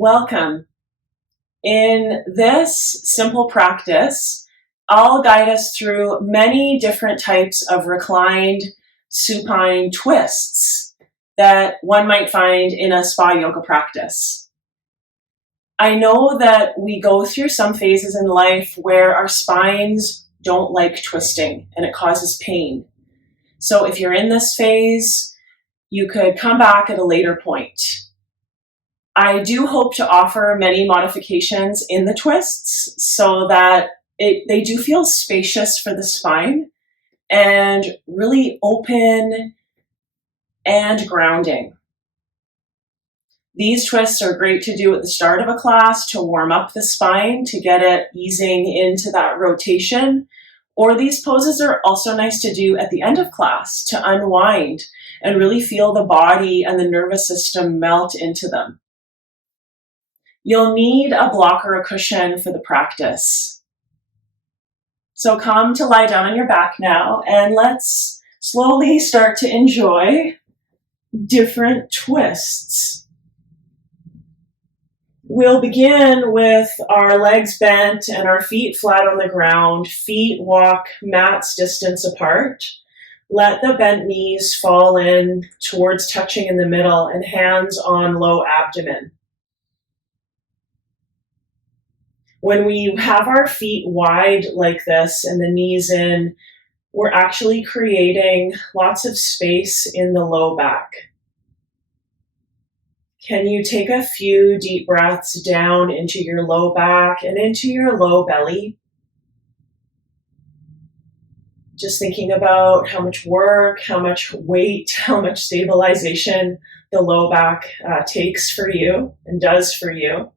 Welcome. In this simple practice, I'll guide us through many different types of reclined supine twists that one might find in a spa yoga practice. I know that we go through some phases in life where our spines don't like twisting and it causes pain. So if you're in this phase, you could come back at a later point. I do hope to offer many modifications in the twists so that they do feel spacious for the spine and really open and grounding. These twists are great to do at the start of a class to warm up the spine, to get it easing into that rotation. Or these poses are also nice to do at the end of class to unwind and really feel the body and the nervous system melt into them. You'll need a block or a cushion for the practice. So come to lie down on your back now and let's slowly start to enjoy different twists. We'll begin with our legs bent and our feet flat on the ground. Feet walk mat's distance apart. Let the bent knees fall in towards touching in the middle and hands on low abdomen. When we have our feet wide like this and the knees in, we're actually creating lots of space in the low back. Can you take a few deep breaths down into your low back and into your low belly? Just thinking about how much work, how much weight, how much stabilization the low back takes for you and does for you.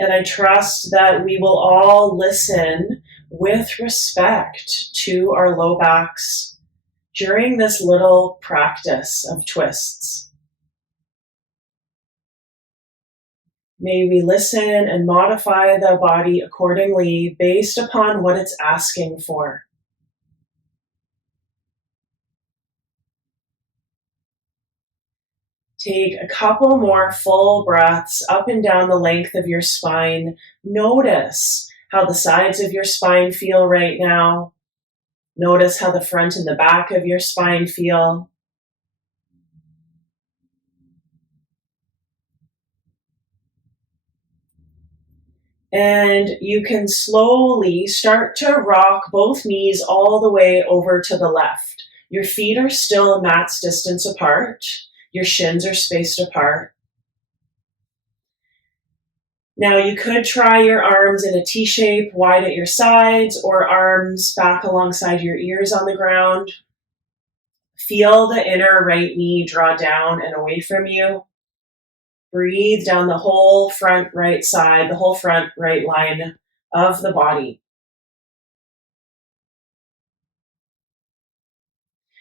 And I trust that we will all listen with respect to our low backs during this little practice of twists. May we listen and modify the body accordingly based upon what it's asking for. Take a couple more full breaths up and down the length of your spine. Notice how the sides of your spine feel right now. Notice how the front and the back of your spine feel. And you can slowly start to rock both knees all the way over to the left. Your feet are still mat's distance apart. Your shins are spaced apart. Now you could try your arms in a T shape, wide at your sides, or arms back alongside your ears on the ground. Feel the inner right knee draw down and away from you. Breathe down the whole front right side, the whole front right line of the body.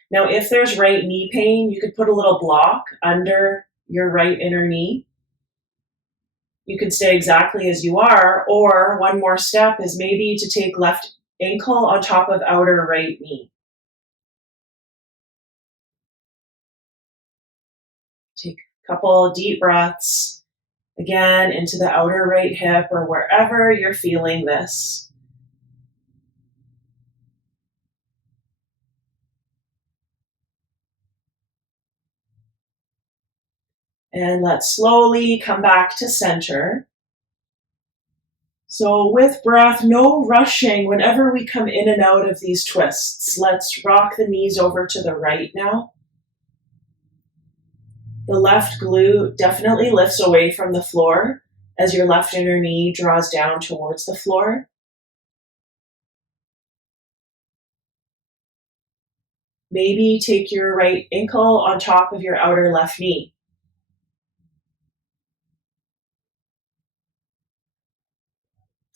Now, if there's right knee pain, you could put a little block under your right inner knee. You could stay exactly as you are, or one more step is maybe to take left ankle on top of outer right knee. Take a couple deep breaths, again, into the outer right hip or wherever you're feeling this. And let's slowly come back to center. So with breath, no rushing whenever we come in and out of these twists. Let's rock the knees over to the right now. The left glute definitely lifts away from the floor as your left inner knee draws down towards the floor. Maybe take your right ankle on top of your outer left knee.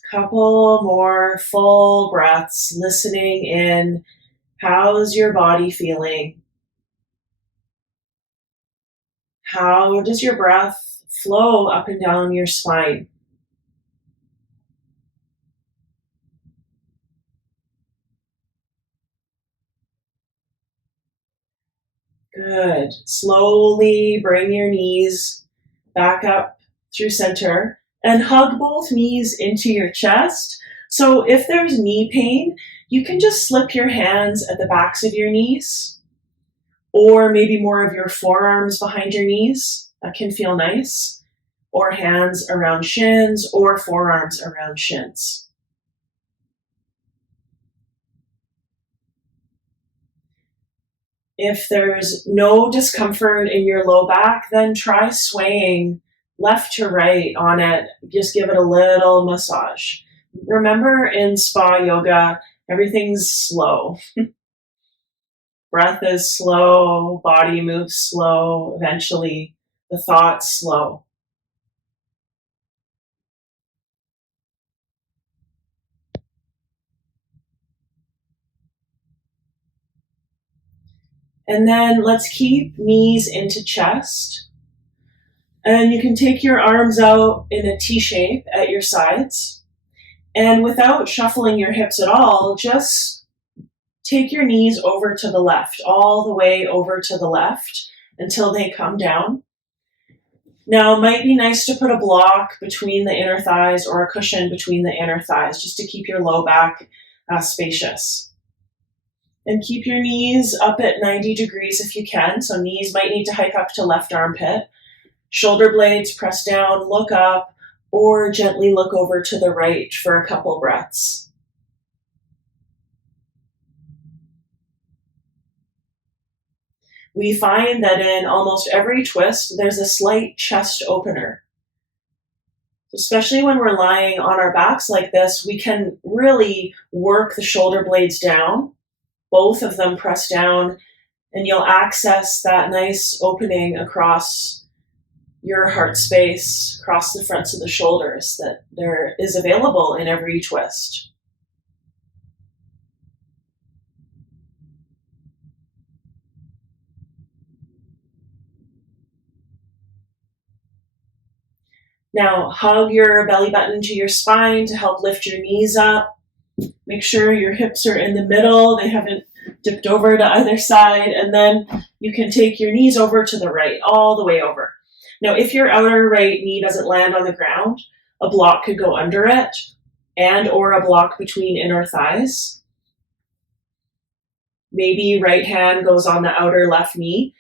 Couple more full breaths, listening in. How's your body feeling? How does your breath flow up and down your spine? Good. Slowly bring your knees back up through center and hug both knees into your chest. So if there's knee pain, you can just slip your hands at the backs of your knees, or maybe more of your forearms behind your knees. That can feel nice. Or hands around shins or forearms around shins. If there's no discomfort in your low back, then try swaying left to right on it. Just give it a little massage. Remember, in spa yoga, everything's slow. Breath is slow, body moves slow, eventually the thoughts slow. And then let's keep knees into chest. And you can take your arms out in a T shape at your sides. And without shuffling your hips at all, just take your knees over to the left, all the way over to the left until they come down. Now, it might be nice to put a block between the inner thighs or a cushion between the inner thighs just to keep your low back spacious. And keep your knees up at 90 degrees if you can. So knees might need to hike up to left armpit. Shoulder blades press down, look up, or gently look over to the right for a couple breaths. We find that in almost every twist, there's a slight chest opener. Especially when we're lying on our backs like this, we can really work the shoulder blades down, both of them press down, and you'll access that nice opening across your heart space, across the fronts of the shoulders that there is available in every twist. Now, hug your belly button to your spine to help lift your knees up. Make sure your hips are in the middle. They haven't dipped over to either side. And then you can take your knees over to the right, all the way over. Now, if your outer right knee doesn't land on the ground, a block could go under it and or a block between inner thighs. Maybe right hand goes on the outer left knee.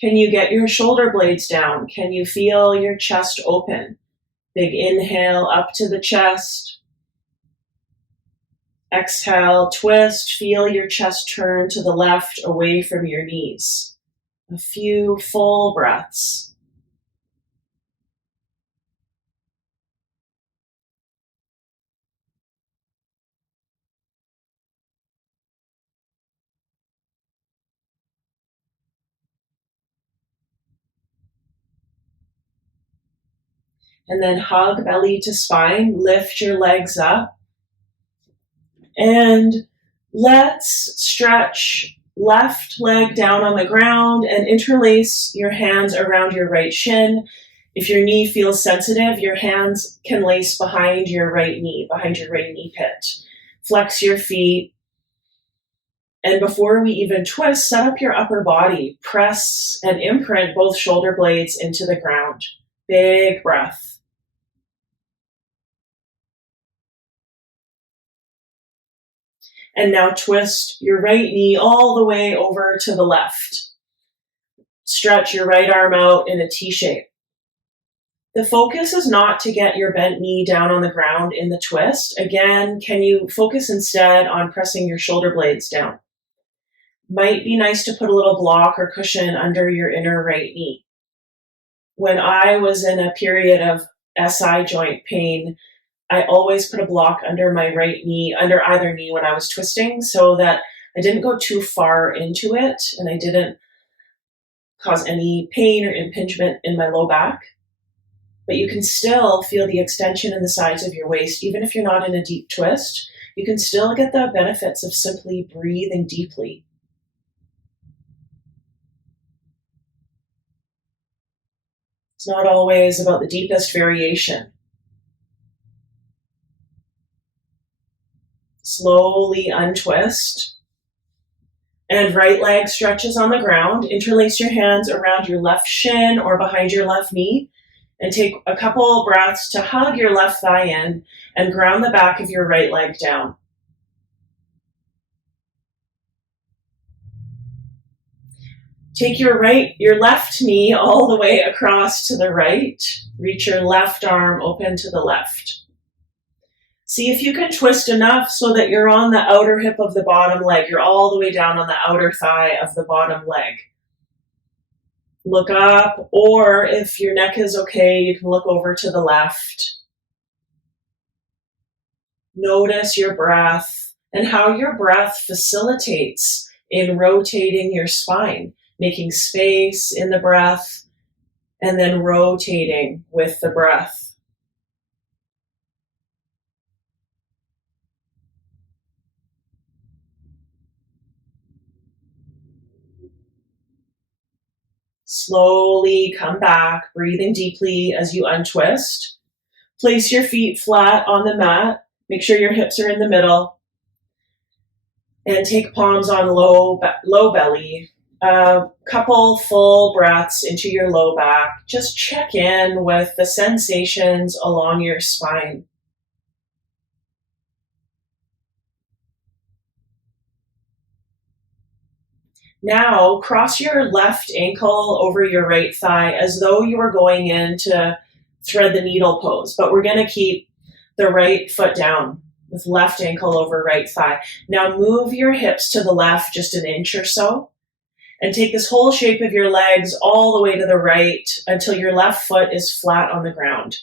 Can you get your shoulder blades down? Can you feel your chest open? Big inhale up to the chest. Exhale, twist, feel your chest turn to the left away from your knees. A few full breaths. And then hug belly to spine, lift your legs up. And let's stretch left leg down on the ground and interlace your hands around your right shin. If your knee feels sensitive, your hands can lace behind your right knee pit. Flex your feet. And before we even twist, set up your upper body. Press and imprint both shoulder blades into the ground. Big breath. And now twist your right knee all the way over to the left. Stretch your right arm out in a T shape. The focus is not to get your bent knee down on the ground in the twist. Again, can you focus instead on pressing your shoulder blades down? Might be nice to put a little block or cushion under your inner right knee. When I was in a period of SI joint pain, I always put a block under my right knee, under either knee when I was twisting, so that I didn't go too far into it and I didn't cause any pain or impingement in my low back. But you can still feel the extension in the sides of your waist, even if you're not in a deep twist. You can still get the benefits of simply breathing deeply. It's not always about the deepest variation. Slowly untwist. And right leg stretches on the ground. Interlace your hands around your left shin or behind your left knee. And take a couple breaths to hug your left thigh in and ground the back of your right leg down. Take your left knee all the way across to the right. Reach your left arm open to the left. See if you can twist enough so that you're on the outer hip of the bottom leg. You're all the way down on the outer thigh of the bottom leg. Look up, or if your neck is okay, you can look over to the left. Notice your breath and how your breath facilitates in rotating your spine, making space in the breath and then rotating with the breath. Slowly come back, breathing deeply as you untwist. Place your feet flat on the mat. Make sure your hips are in the middle. And take palms on low belly. A couple full breaths into your low back. Just check in with the sensations along your spine. Now, cross your left ankle over your right thigh as though you were going in to thread the needle pose, but we're going to keep the right foot down with left ankle over right thigh. Now move your hips to the left just an inch or so and take this whole shape of your legs all the way to the right until your left foot is flat on the ground.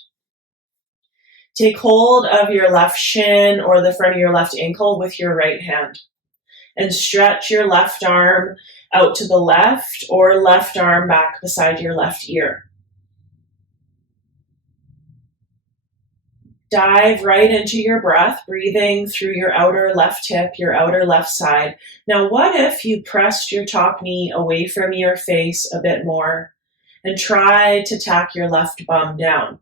Take hold of your left shin or the front of your left ankle with your right hand. And stretch your left arm out to the left or left arm back beside your left ear. Dive right into your breath, breathing through your outer left hip, your outer left side. Now, what if you pressed your top knee away from your face a bit more and try to tack your left bum down?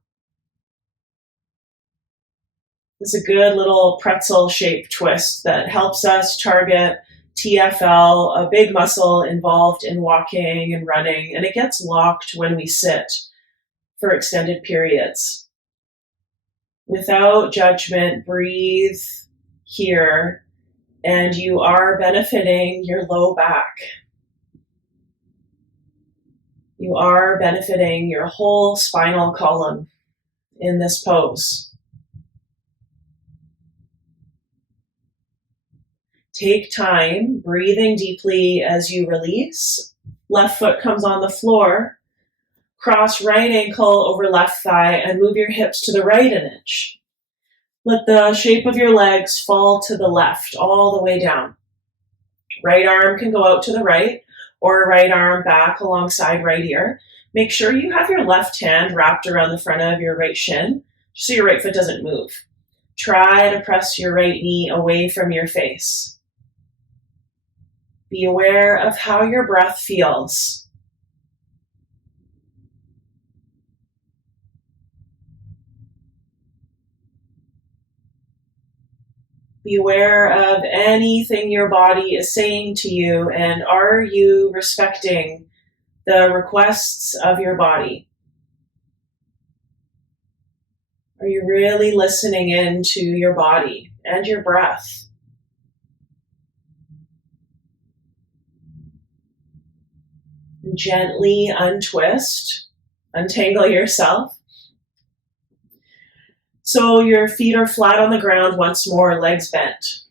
This is a good little pretzel-shaped twist that helps us target TFL, a big muscle involved in walking and running, and it gets locked when we sit for extended periods. Without judgment, breathe here, and you are benefiting your low back. You are benefiting your whole spinal column in this pose. Take time, breathing deeply as you release. Left foot comes on the floor. Cross right ankle over left thigh and move your hips to the right an inch. Let the shape of your legs fall to the left, all the way down. Right arm can go out to the right or right arm back alongside right ear. Make sure you have your left hand wrapped around the front of your right shin so your right foot doesn't move. Try to press your right knee away from your face. Be aware of how your breath feels. Be aware of anything your body is saying to you, and are you respecting the requests of your body? Are you really listening in to your body and your breath? Gently untwist, untangle yourself. So your feet are flat on the ground once more, legs bent.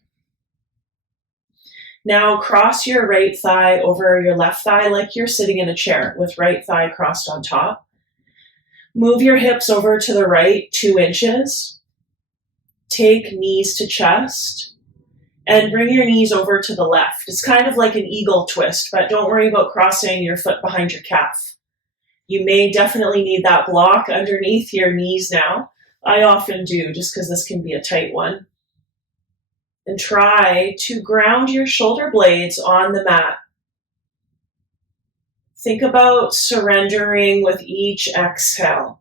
Now cross your right thigh over your left thigh like you're sitting in a chair with right thigh crossed on top. Move your hips over to the right 2 inches. Take knees to chest. And bring your knees over to the left. It's kind of like an eagle twist, but don't worry about crossing your foot behind your calf. You may definitely need that block underneath your knees now. I often do, just because this can be a tight one. And try to ground your shoulder blades on the mat. Think about surrendering with each exhale.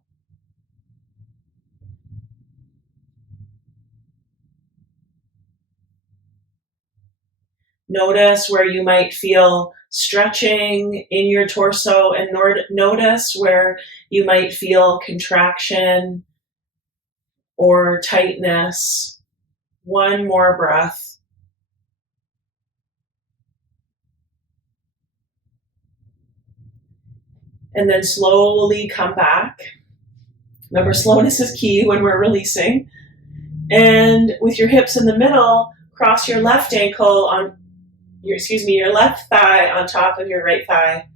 Notice where you might feel stretching in your torso, and notice where you might feel contraction or tightness. One more breath. And then slowly come back. Remember, slowness is key when we're releasing. And with your hips in the middle, cross your left ankle on your left thigh on top of your right thigh.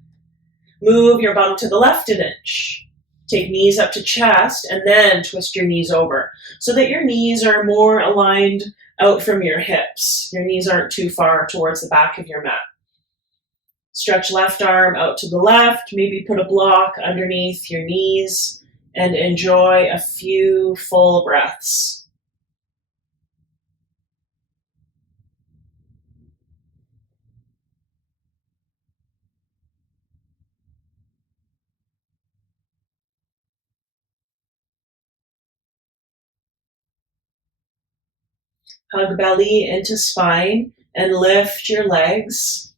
Move your bum to the left an inch. Take knees up to chest and then twist your knees over so that your knees are more aligned out from your hips. Your knees aren't too far towards the back of your mat. Stretch left arm out to the left. Maybe put a block underneath your knees and enjoy a few full breaths. Hug belly into spine and lift your legs.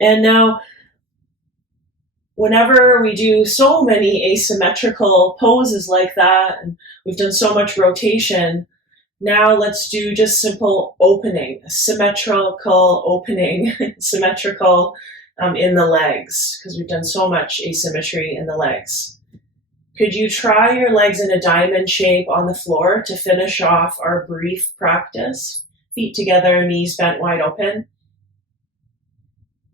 And now, whenever we do so many asymmetrical poses like that, and we've done so much rotation, now let's do just simple opening, a symmetrical opening, symmetrical in the legs, because we've done so much asymmetry in the legs. Could you try your legs in a diamond shape on the floor to finish off our brief practice? Feet together, knees bent wide open.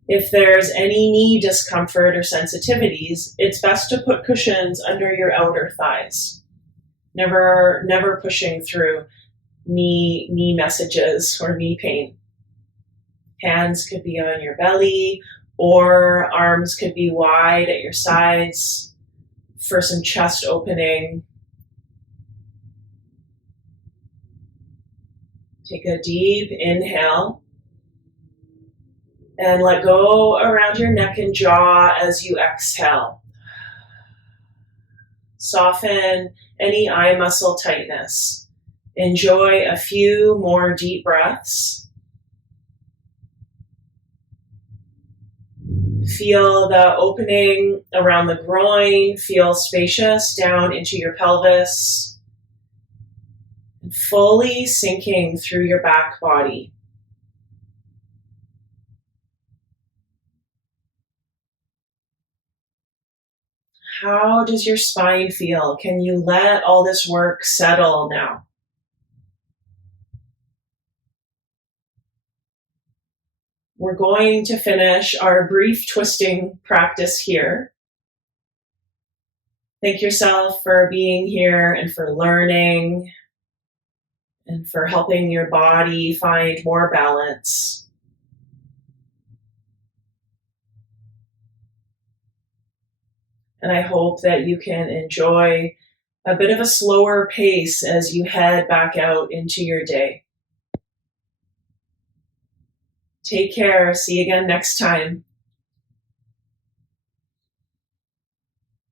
If there's any knee discomfort or sensitivities, it's best to put cushions under your outer thighs. Never pushing through knee messages or knee pain. Hands could be on your belly, or arms could be wide at your sides for some chest opening. Take a deep inhale and let go around your neck and jaw as you exhale. Soften any eye muscle tightness. Enjoy a few more deep breaths. Feel the opening around the groin, feel spacious down into your pelvis, and fully sinking through your back body. How does your spine feel? Can you let all this work settle now? We're going to finish our brief twisting practice here. Thank yourself for being here and for learning and for helping your body find more balance. And I hope that you can enjoy a bit of a slower pace as you head back out into your day. Take care. See you again next time.